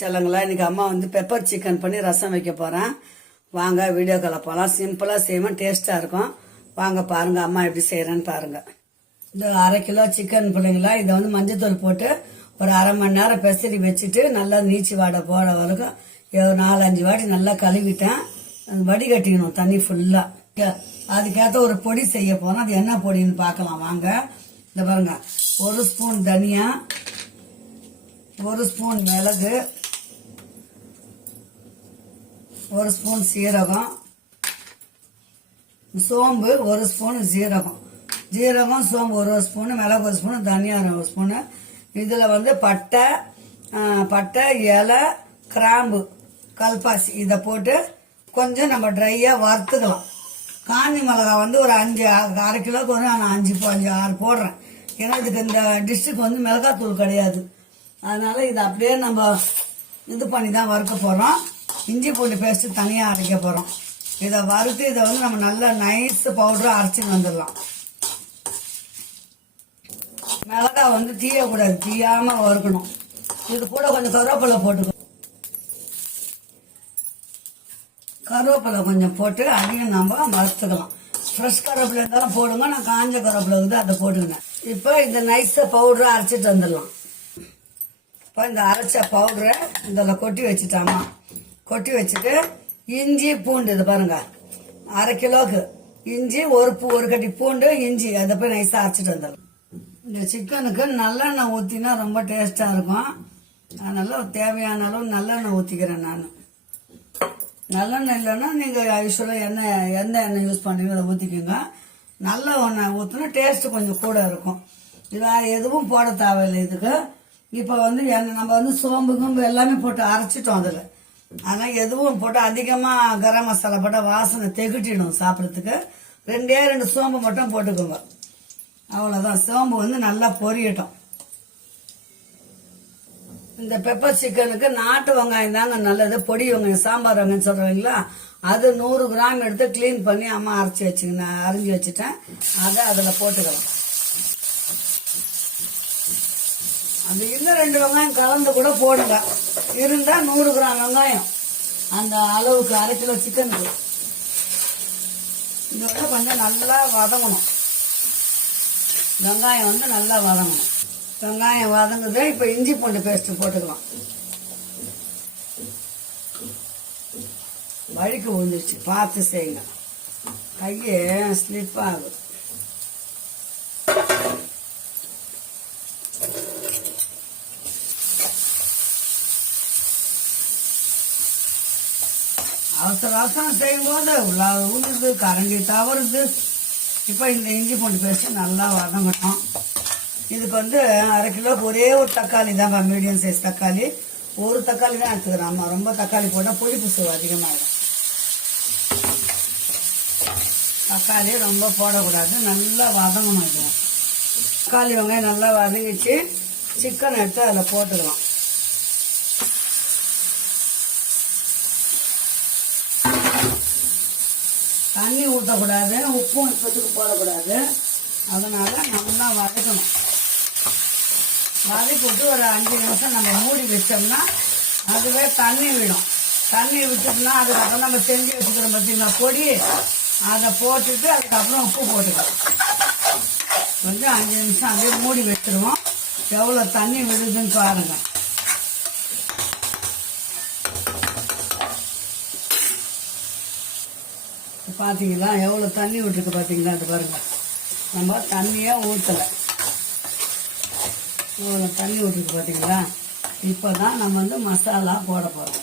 சொல்லுங்களா, இன்னைக்கு அம்மா வந்து பெப்பர் சிக்கன் பண்ணி ரசம் வைக்க போறேன். வாங்க வீடியோ கால போகலாம். சிம்பிளா செய்வோம், டேஸ்டா இருக்கும். வாங்க பாருங்க அம்மா எப்படி செய்யறேன்னு பாருங்க. இந்த 1/2 கிலோ சிக்கன் பிள்ளைங்களா, இதை வந்து மஞ்சத்தூள் போட்டு ஒரு 1/2 மணி நேரம் பெசரி வச்சுட்டு நல்லா நீச்சி வாடை போட வரைக்கும் 4-5 வாட்டி நல்லா கழுவிட்டேன். வடிகட்டிக்கணும் தண்ணி ஃபுல்லா. அதுக்கேற்ற ஒரு பொடி செய்ய போறோம். அது என்ன பொடின்னு பார்க்கலாம் வாங்க. இந்த பாருங்க, 1 ஸ்பூன் தனியா, 1 ஸ்பூன் மிளகு, 1 ஸ்பூன் சீரகம், சோம்பு 1 ஸ்பூன், ஜீரகம் சோம்பு 1 ஸ்பூன், மிளகு 1 ஸ்பூன், தனியா 1 ஸ்பூன். இதுல வந்து பட்டை இலை, கிராம்பு, கல்பாசி இதை போட்டு கொஞ்சம் நம்ம ட்ரையா வறுத்துக்கலாம். காஞ்சி மிளகா வந்து ஒரு 1/2 கிலோக்கு வந்து நான் 5-6 போடுறேன். ஏன்னா இதுக்கு இந்த டிஷ்ஷுக்கு வந்து மிளகாத்தூள் கிடையாது. அதனால இதை அப்படியே நம்ம இது பண்ணி தான் வறுக்க போறோம். இஞ்சி பூண்டு பேஸ்ட் தனியாக அரைக்க போறோம். இதை வறுத்து இதை வந்து நம்ம நல்லா நைஸ் பவுடரா அரைச்சிட்டு வந்துடலாம். மிளகா வந்து தீயக்கூடாது, தீயாம வறுக்கணும். இது கூட கொஞ்சம் கருவேப்பிலை போட்டுக்கணும். கருவேப்பிலை கொஞ்சம் போட்டு அதையும் நம்ம வறுத்துக்கலாம். ஃப்ரெஷ் கருவேப்பிலை இருந்தாலும் போடுங்க, நான் காஞ்ச கருவேப்பிலை வந்து அதை போட்டுக்கினேன். இப்போ இந்த நைஸா பவுடரா அரைச்சிட்டு வந்துடலாம். இப்போ இந்த அரைச்ச பவுடரை இதில் கொட்டி வச்சுட்டாமா. கொட்டி வச்சுட்டு இஞ்சி பூண்டு இது பாருங்க, 1/2 கிலோக்கு இஞ்சி, ஒரு கட்டி பூண்டு, இஞ்சி அதை போய் நைஸாக அரைச்சிட்டு வந்துடலாம். இந்த சிக்கனுக்கு நல்லெண்ணெய் ஊற்றினா ரொம்ப டேஸ்டாக இருக்கும். அதனால தேவையான அளவு நல்லெண்ணெய் ஊற்றிக்கிறேன் நான். நல்லெண்ணெய் இல்லைன்னா நீங்கள் யூஸ்வலாக எந்த எண்ணெய் யூஸ் பண்ணுறீங்க அதை ஊற்றிக்கோங்க. நல்ல எண்ணெய் ஊற்றினா டேஸ்ட் கொஞ்சம் கூட இருக்கும். வேறு எதுவும் போட தேவையில்லை இதுக்கு. இப்போ வந்து நம்ம வந்து சோம்பு எல்லாமே போட்டு அரைச்சிட்டோம் அதில். அதனால் எதுவும் போட்டு அதிகமாக கரம் மசாலா போட்டால் வாசனை தெகுட்டிடும் சாப்பிட்றதுக்கு. 2 சோம்பு மட்டும் போட்டுக்கோங்க, அவ்வளோதான். சோம்பு வந்து நல்லா பொரியட்டும். இந்த பெப்பர் சிக்கனுக்கு நாட்டு வெங்காயம் தாங்க நல்லது. பொடி வெங்காயம், சாம்பார் வெங்காயம் சொல்றீங்களா, அது 100 கிராம் எடுத்து கிளீன் பண்ணி அம்மா அரைஞ்சி வச்சுட்டேன். அதை அதில் போட்டுக்கலாம். அது இன்னும் 2 வெங்காயம் கலந்து கூட போடுங்க. இருந்தா 100 கிராம் வெங்காயம் அந்த அளவுக்கு 1/2 கிலோ சிக்கனுக்கு. இதோட கொஞ்சம் நல்லா வதங்கணும். வெங்காயம் வந்து நல்லா வதங்கணும். வெங்காயம் வதங்குது. இப்ப இஞ்சி பூண்டு பேஸ்ட் போட்டுக்கலாம். வழிக்கு விழுந்துருச்சு, பார்த்து செய்யுங்க, கையே ஸ்லிப் ஆகுது. அவசரம் செய்யும் போது உழுது கரண்டி தவறுது. இப்போ இந்த இஞ்சி பூண்டு பேஸ்ட் நல்லா வதங்கட்டும். இதுக்கு வந்து 1/2 கிலோக்கு ஒரே ஒரு தக்காளி தான், மீடியம் சைஸ் தக்காளி. ஒரு தக்காளி தான் எடுத்துக்கிறேன். ஆமா, ரொம்ப தக்காளி போட்டால் புளிப்பு சுவை அதிகமாகிடும். தக்காளி ரொம்ப போடக்கூடாது, நல்லா வதங்கணும். இது தக்காளி வெங்காயம் நல்லா வதங்கிச்சு. சிக்கன் எடுத்து அதில் போட்டுக்கலாம். தண்ணி ஊற்றக்கூடாது, உப்பும் இப்போதுக்கு போடக்கூடாது. அதனால நல்லா வதக்கணும். வதக்கி விட்டு ஒரு 5 நிமிஷம் நம்ம மூடி வச்சோம்னா அதுவே தண்ணி விடும். தண்ணி விட்டுட்டுனா அதுக்கப்புறம் நம்ம செஞ்சு வச்சுக்கிறோம் பார்த்தீங்கன்னா பொடி, அதை போட்டுட்டு அதுக்கப்புறம் உப்பு போட்டுக்கலாம். வந்து 5 நிமிஷம் அப்படியே மூடி வச்சிருவோம். எவ்வளோ தண்ணி விடுதுன்னு பாருங்க. பார்த்தீங்களா எவ்வளோ தண்ணி விட்டுருக்கு பார்த்தீங்களா? அது பாருங்க, நம்ம தண்ணியே ஊற்றலை, இவ்வளோ தண்ணி விட்டுருக்கு பார்த்தீங்களா? இப்போ தான் நம்ம வந்து மசாலா போட போகிறோம்.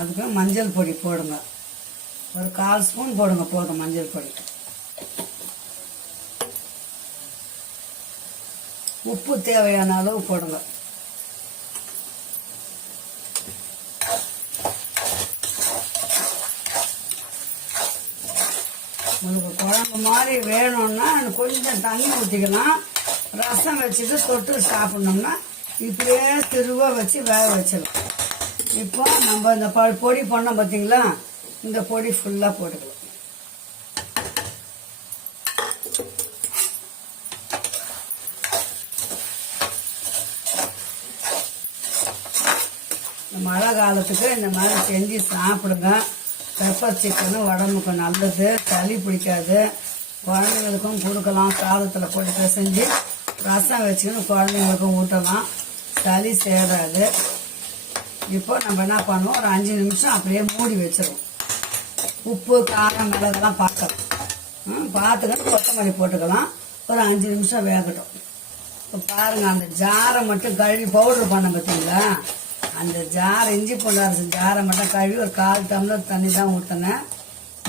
அதுக்கு மஞ்சள் பொடி போடுங்க, ஒரு 1/4 ஸ்பூன் போடுங்க போதும் மஞ்சள் பொடி. உப்பு தேவையான அளவு போடுங்க. உங்களுக்கு குழம்பு மாதிரி வேணும்னா கொஞ்சம் தண்ணி ஊற்றிக்கலாம். ரசம் வச்சுட்டு தொட்டு சாப்பிட்ணோம்னா இப்படியே திருவா வச்சு வேக வச்சிடலாம். இப்போ நம்ம இந்த பொடி பண்ணோம் பார்த்தீங்களா, இந்த பொடி ஃபுல்லாக போட்டுக்கலாம். மழை காலத்துக்கு இந்த மாதிரி செஞ்சு சாப்பிடுங்க. பெப்பர் சிக்கனு உடம்புக்கு நல்லது, சளி பிடிக்காது. குழந்தைங்களுக்கும் கொடுக்கலாம். சாதத்தில் போட்டு பிசைஞ்சு ரசம் வச்சுக்கணும், குழந்தைங்களுக்கும் ஊட்டலாம், சளி சேராது. இப்போ நம்ம என்ன பண்ணுவோம், ஒரு 5 நிமிஷம் அப்படியே மூடி வச்சிருவோம். உப்பு காரம் மிளகெல்லாம் பார்க்கலாம். பார்த்துக்கிட்டு கொத்தமல்லி போட்டுக்கலாம். ஒரு 5 நிமிஷம் வேகட்டும். இப்போ பாருங்க, அந்த ஜாரை மட்டும் கழுவி பவுடர் பண்ண பார்த்தீங்களா, அந்த ஜார் இஞ்சி பூண்டு அரைச்ச ஜாரை மட்டும் கழுவி ஒரு 1/4 டம்ளர் தண்ணி தான் ஊற்றினேன்.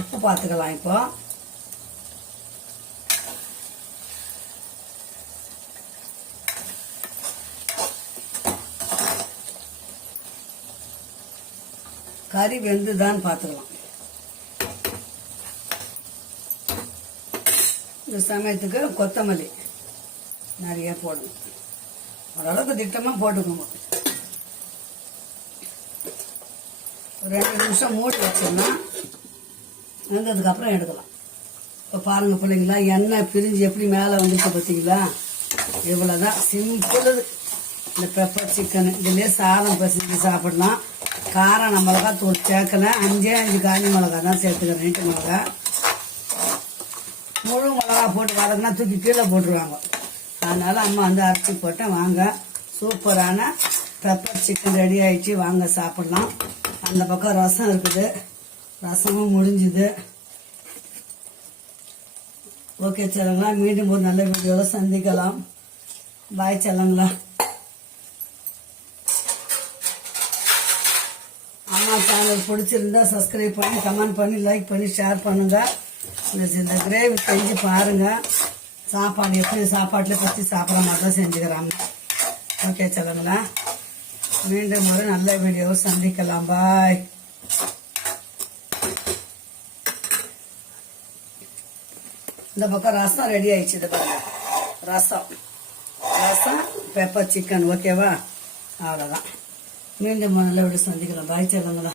உப்பு பார்த்துக்கலாம். இப்போ கறி வெந்துதான்னு பார்த்துக்கலாம். இந்த சமயத்துக்கு கொத்தமல்லி நிறைய போடணும். ஓரளவுக்கு திட்டமாக போட்டுக்கணும். ஒரு 2 நிமிஷம் மூடி வச்சோம்னா வெந்ததுக்கப்புறம் எடுக்கலாம். இப்போ பாருங்கள் பிள்ளைங்களா, எண்ணெய் பிரிஞ்சு எப்படி மேலே வந்துட்டு பார்த்தீங்களா. இவ்வளோதான் சிம்பிள். இந்த பெப்பர் சிக்கனு இதுலேயே சாதம் பசிஞ்சு சாப்பிடலாம். காரம் நான் மிளகா தூள் சேர்க்கல, 5 காஞ்சி மிளகா தான் சேர்த்துக்கிறேன். நீட்டு மிளகா முழு மிளகா போட்டு வதக்கினா தூக்கி கீழே போட்டுருவாங்க. அதனால அம்மா வந்து அரைச்சி போட்டேன். வாங்க, சூப்பரான பெப்பர் சிக்கன் ரெடி ஆயிடுச்சு. வாங்க சாப்பிடலாம். அந்த பக்கம் ரசம் இருக்குது, ரசமும் முடிஞ்சுது. ஓகே செல்லங்களா, மீண்டும் ஒரு நல்ல வீடியோவில் சந்திக்கலாம். பாய் செல்லங்களா. அம்மா சேனல் பிடிச்சிருந்தா சப்ஸ்கிரைப் பண்ணி, கமெண்ட் பண்ணி, லைக் பண்ணி, ஷேர் பண்ணுங்க. இந்த கிரேவி செஞ்சு பாருங்க. சாப்பாடு எப்படி சாப்பாட்டில் பற்றி சாப்பிட்ற மாதிரி தான் செஞ்சுக்கிறாங்க. ஓகே செல்லங்களா, மீண்டும் ஒரு நல்ல வீடியோவை சந்திக்கலாம். பாய். இந்த பக்கம் ரசம் ரெடி ஆயிடுச்சு. இது பாருங்க, ரசம் பெப்பர் சிக்கன். ஓகேவா, அவ்வளோதான். மீண்டும் நல்ல வீடியோ சந்திக்கலாம். பாய் செல்லங்களா.